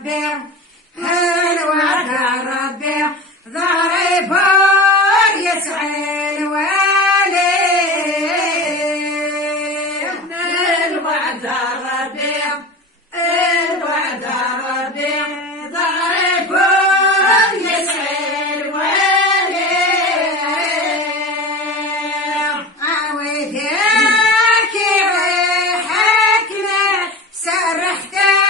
ربي الوعد ربي ظهري فوق يسعى الوالي الوعد ربي الوعد ربي ظهري فوق يسعى الوالي عودك ريحك ما سرحت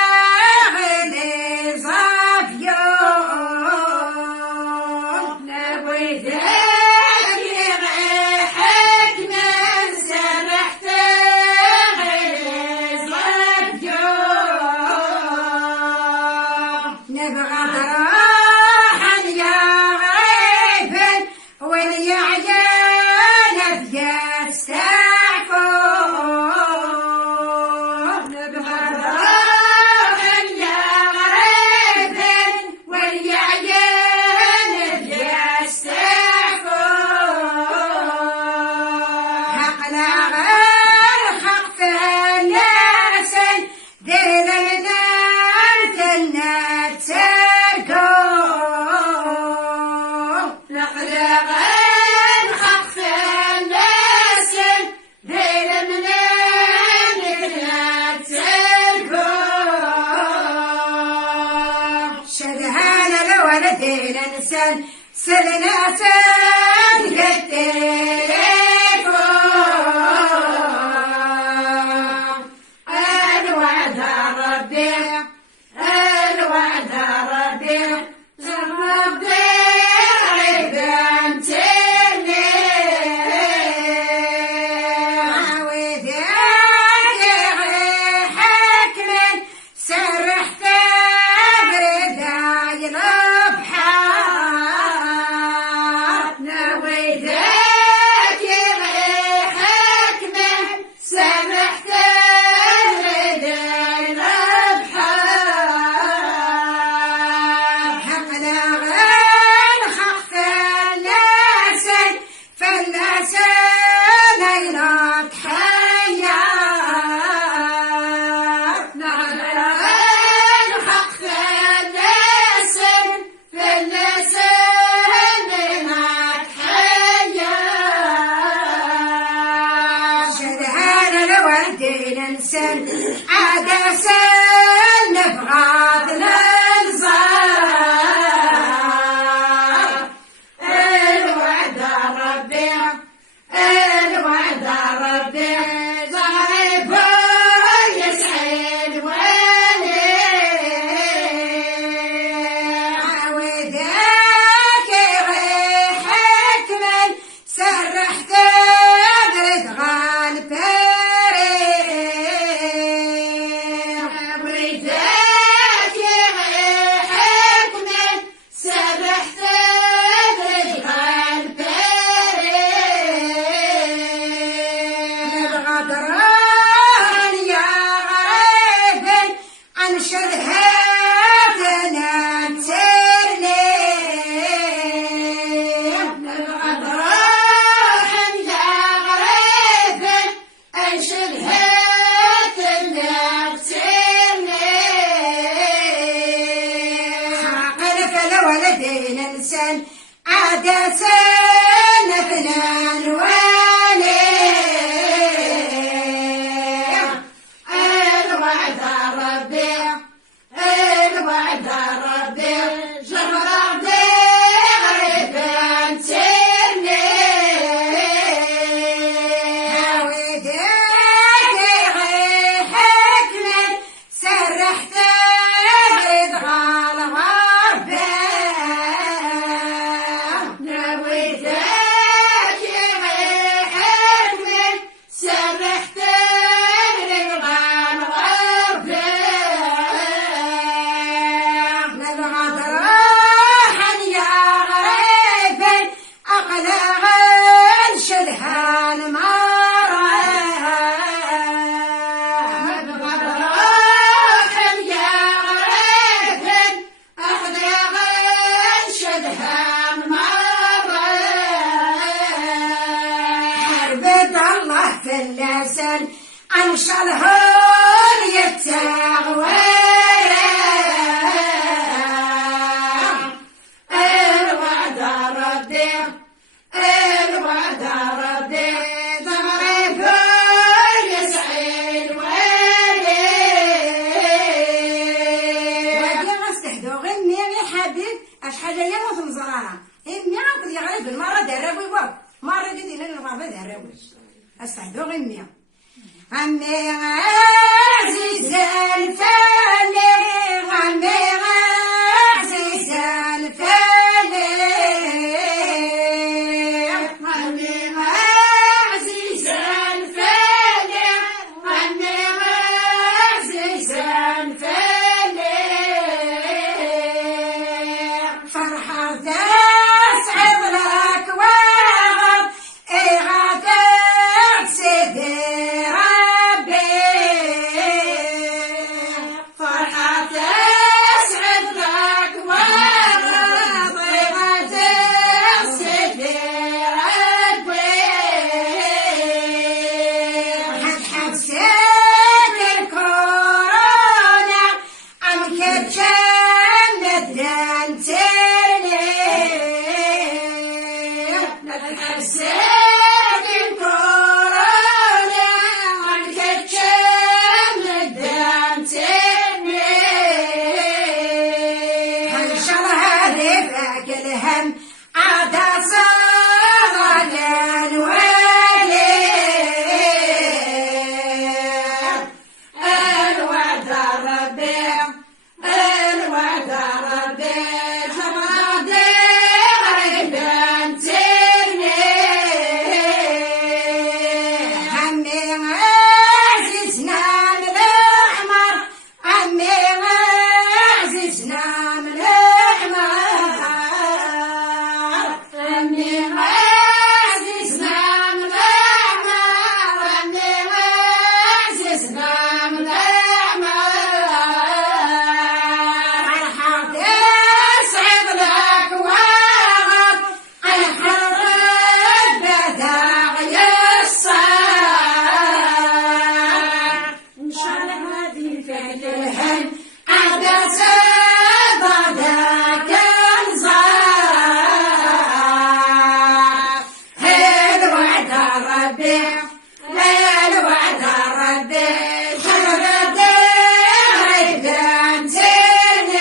الإنسان سلنا الوعد ربي الوعد ربي ربي عيبان تلي عودك ريحك من سرحت بردا الإنسان عاد سن نبغى للزار الوعد ربي الوعد ربي ضعيف يسعى الوالي عودك ريحك من سرحت برد غالب الإنسان عاد سن فنان والي الوعد ربي الوعد ربي جرب غريبان سني عودك ريحك من سرحت برد غالب ربي اشحال هي موت مزرانه امي عاود يغلب المره دراوي وك مره قلت لنا الغابه دراوي استعدو غمي عمي عزيز الفاتح